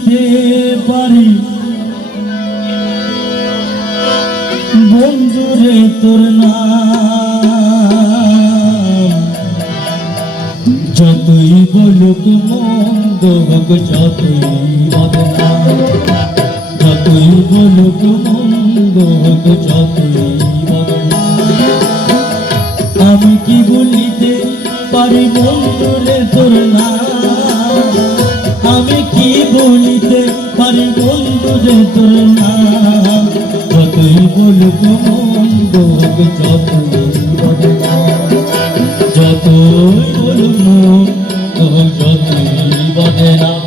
বলিতে পারি বন্ধুরে তোর নাম, যতই বলুক মন্দ হোক যতই বদনাম, যতই বলুক মন্দ হোক যতই বদনাম, আমি কি বলিতে পারি বন্ধুরে তোর নাম, আমি কি বলিতে পারি বন্ধুরে তোর নাম, যতই বলুক মন্দ হোক যতই বদনাম, যতই বলুক মন্দ হোক যতই বদনাম।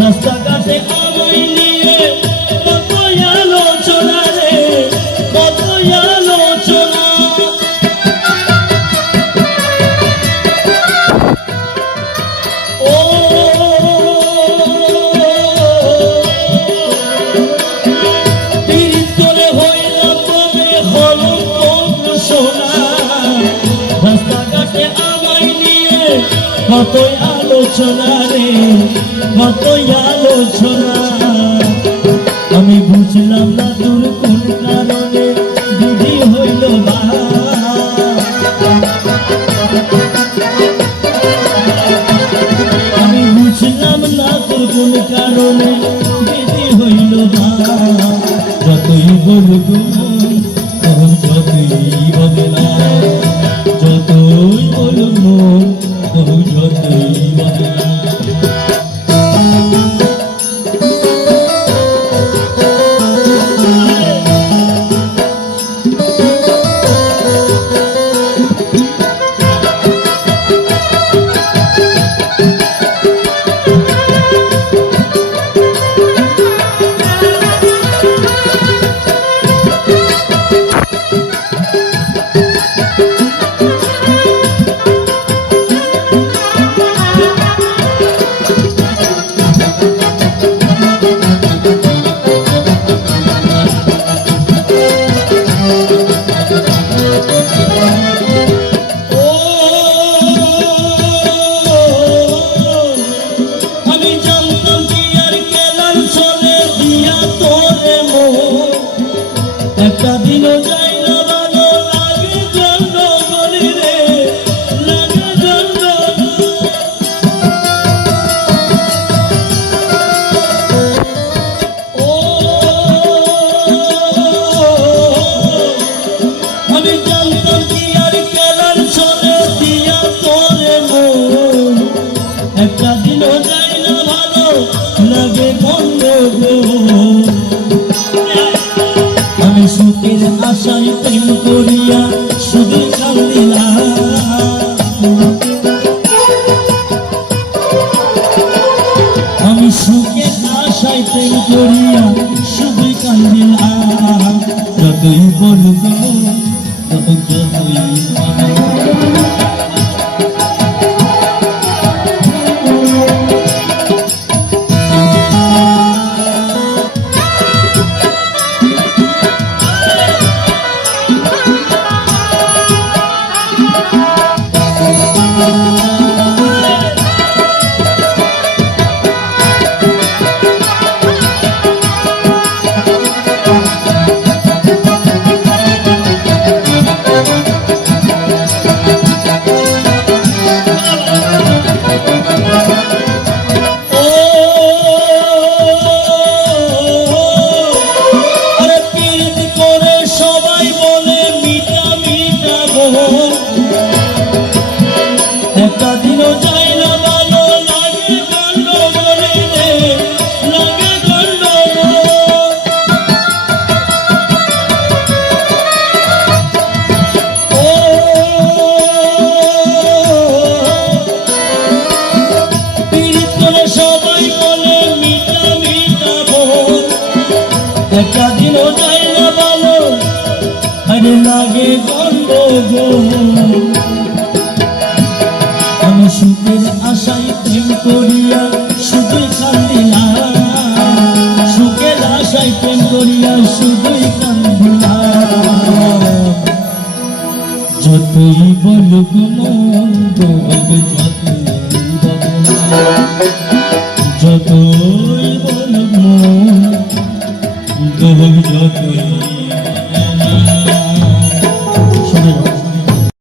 রাস্তাঘাটে আমায় নিয়ে কত আলোচনা রে, কত আলোচনা, ও পীড়িত করে হইলাম তবে হলাম ঘোষণা, রাস্তাঘাটে আমায় নিয়ে কতই আলোচনা রে, কতই আলোচনা, আমি বুঝলাম না তোর কোন কারণে দিদি হইল বা, আমি বুঝলাম না তোর কোন কারণে দিদি হইল বা, যতই বলুক তখন যতই বদনাম, যতই বলুক তখন যতই বদনাম। একটা দিনও যাই না ভালো লাগে জন্মগলি রে, লাগে জন্মগলি, ও আমি জানতাম কি আর খেলার চলে দিয়া তোরে মন, একটা দিনও যাই না ভালো লাগে গন্ডগোল, আমি সুখের আশায় প্রেম করিয়া শুধু কান্দিলাম, আমি সুখের আশায় প্রেম করিয়া শুধু কান্দিলাম, যতই বলুক যতই আরে লাগে গন্ডগোল। আমি সুখের আশায় প্রেম করিয়া শুধুই কান্দিলাম, সুখের আশায় প্রেম করিয়া শুধুই কান্দিলাম। যতই বলুক মন তবে যতই বলুক মন তবে যতই